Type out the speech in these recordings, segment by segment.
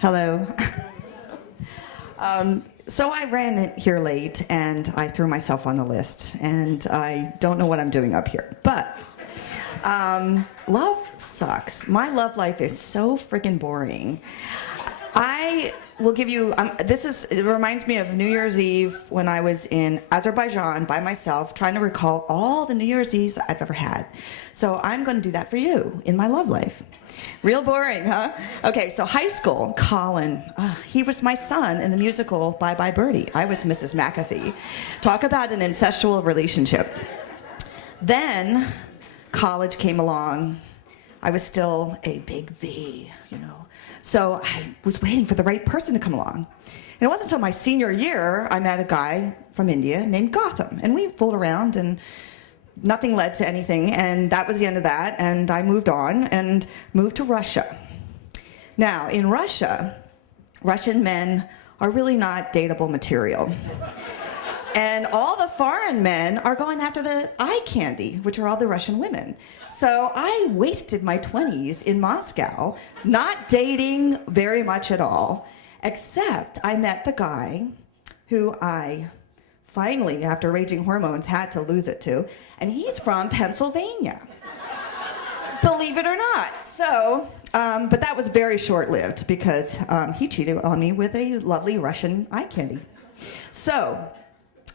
Hello. So I ran here late, and I threw myself on the list, and I don't know what I'm doing up here. But love sucks. My love life is so freaking boring. I will give you, it reminds me of New Year's Eve when I was in Azerbaijan by myself, trying to recall all the New Year's Eves I've ever had. So I'm going to do that for you in my love life. Real boring, huh? Okay, so high school, Colin, he was my son in the musical Bye Bye Birdie. I was Mrs. McAfee. Talk about an incestual relationship. Then college came along. I was still a big V, you know. So I was waiting for the right person to come along. And it wasn't until my senior year I met a guy from India named Gotham. And we fooled around, and nothing led to anything. And that was the end of that. And I moved on and moved to Russia. Now, in Russia, Russian men are really not dateable material. And all the foreign men are going after the eye candy, which are all the Russian women. So I wasted my 20s in Moscow, not dating very much at all, except I met the guy who I finally, after raging hormones, had to lose it to, and he's from Pennsylvania. Believe it or not. So, but that was very short-lived because he cheated on me with a lovely Russian eye candy. So,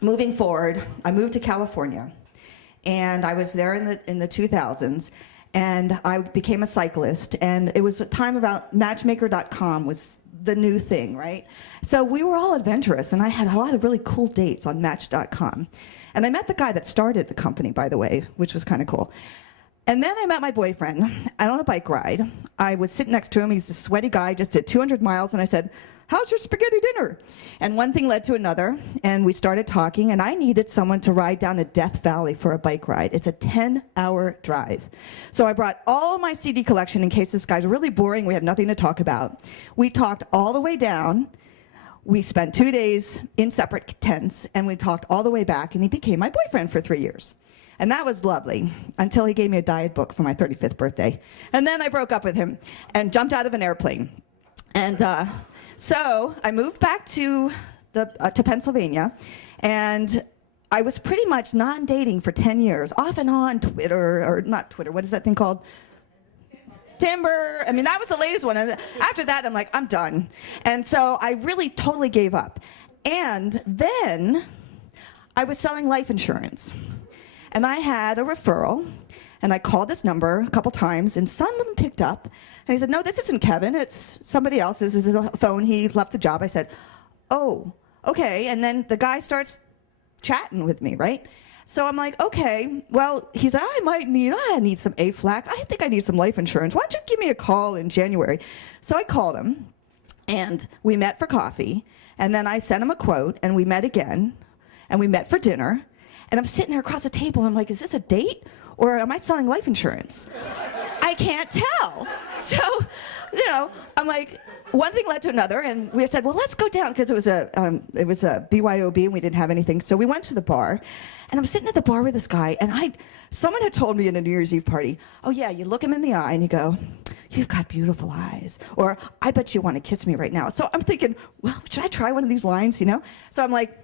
moving forward, I moved to California, and I was there in the 2000s, and I became a cyclist, and it was a time about Matchmaker.com was the new thing, right? So we were all adventurous, and I had a lot of really cool dates on Match.com. And I met the guy that started the company, by the way, which was kind of cool. And then I met my boyfriend out on a bike ride. I was sitting next to him. He's a sweaty guy, just did 200 miles, and I said, "How's your spaghetti dinner?" And one thing led to another, and we started talking, and I needed someone to ride down to Death Valley for a bike ride. It's a 10-hour drive. So I brought all my CD collection in case this guy's really boring, we have nothing to talk about. We talked all the way down. We spent 2 days in separate tents, and we talked all the way back, and he became my boyfriend for 3 years. And that was lovely, until he gave me a diet book for my 35th birthday. And then I broke up with him and jumped out of an airplane. And so I moved back to Pennsylvania, and I was pretty much non-dating for 10 years, off and on Twitter, or not Twitter, what is that thing called? Timber. I mean, that was the latest one. And after that, I'm like, I'm done. And so I really totally gave up. And then I was selling life insurance. And I had a referral, and I called this number a couple times, and someone picked up. And he said, "No, this isn't Kevin. It's somebody else. This is a phone. He left the job." I said, "Oh, okay." And then the guy starts chatting with me, right? So I'm like, okay, well, he said, I need some AFLAC. I think I need some life insurance. Why don't you give me a call in January? So I called him, and we met for coffee. And then I sent him a quote, and we met again. And we met for dinner. And I'm sitting there across the table, and I'm like, is this a date? Or am I selling life insurance? I can't tell. So, you know, I'm like, one thing led to another, and we said, well, let's go down, because it was a BYOB, and we didn't have anything. So we went to the bar, and I'm sitting at the bar with this guy, and someone had told me in a New Year's Eve party, oh yeah, you look him in the eye, and you go, you've got beautiful eyes, or I bet you want to kiss me right now. So I'm thinking, well, should I try one of these lines, you know? So I'm like,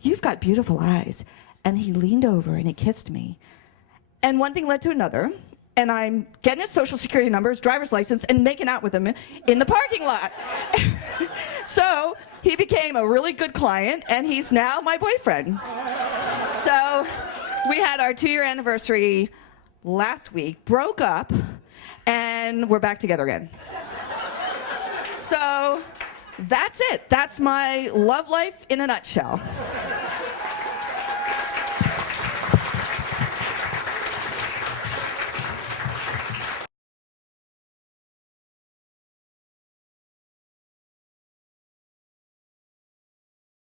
you've got beautiful eyes. And he leaned over, and he kissed me. And one thing led to another, and I'm getting his social security number, his driver's license, and making out with him in the parking lot. So he became a really good client, and he's now my boyfriend. So we had our 2-year anniversary last week, broke up, and we're back together again. So that's it. That's my love life in a nutshell.